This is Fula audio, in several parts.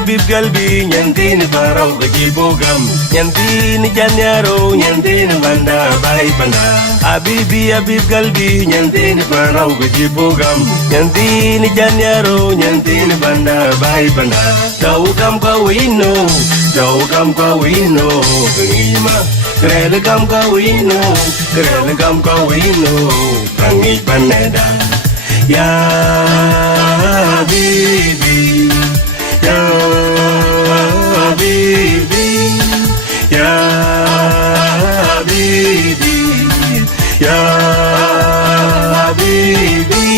Habib Galbi Nyantini Barau Kajibogam Nyantini Janyaro Nyantini Banda Bai Banda Habibi Habib Galbi Nyantini Barau Kajibogam Nyantini Janyaro Nyantini Banda Bai Banda Daugam Kawino Daugam Kawino Ngima Krelegam Kawino Krelegam Kawino Kangi Paneda Ya Habibi Ya Habibi Ya Habibi Ya Habibi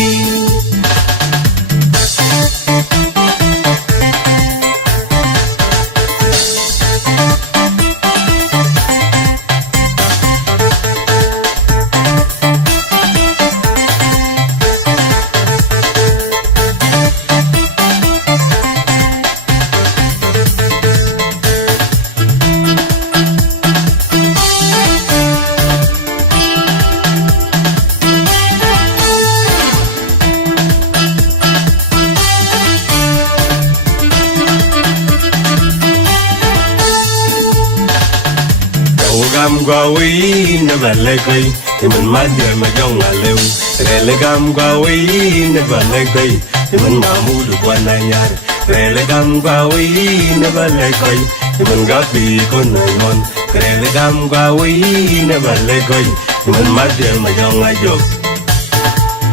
Gam gawi na balagay Timan madya magyong alaw Rele gam gawi na balagay Timan mamudu kwa nanyar Rele gam gawi na balagay Timan gabi ko nayon Rele gam gawi na balagay Timan madya magyong ayok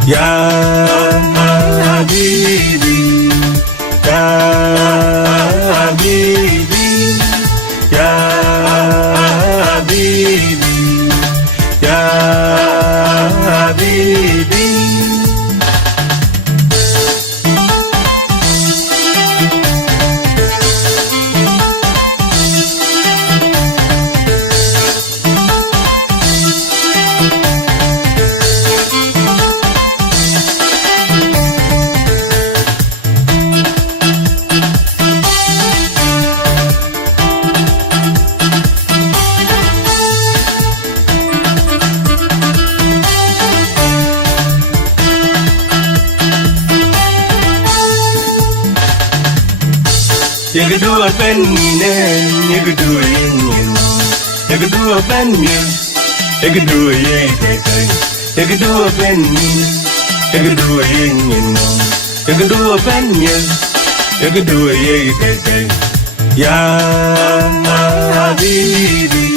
Ya Habibi Ya Habibi Ya Habibi Ya Habibi You could do a pen you could do a yin you could do a pen you could do a yin you could do a pen you could do a yin you could do a pen you could do a yin Ya Habibi